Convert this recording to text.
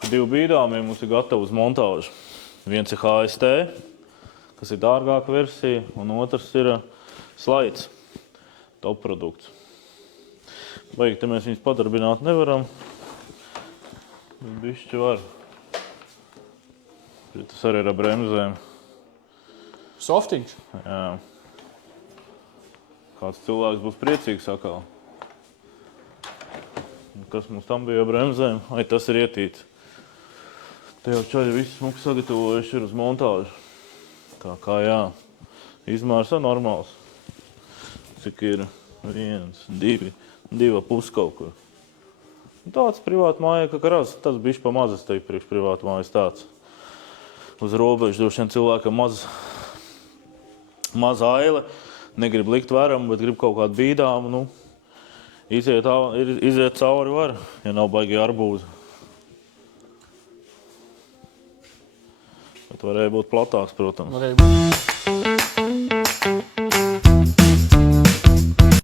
ka 2 bīdāmie mums ir gatavi uz montāžu. Viens ir HST, kas ir dārgāka versija, un otrs ir slaids, top produkts. Baigi, te mēs viņus padarbināt nevaram. Bišķi var. Tas arī ir ar bremzēm. Softiņš? Jā. Kāds cilvēks būs priecīgs atkal. Kas mums tam bija ar bremzēm? Ai, tas ir ietīts. Te jau čaļi visi smuki sagatavojuši ir uz montāžu. Tā kā jā. Izmērs ir normāls. Cik ir 1, 2, 2,5 kaut kur. Tāds privāta māja, ka karaz, tas bišķi pa mazas teik priekš privāta mājas tāds. Uz robežu droši vien cilvēkam maza aile, negrib likt varam, bet grib kaut kādu bīdāmu, nu, iziet cauri var, ja nav baigi arbūzi. Bet varēja būt platāks, protams. Varēja būt.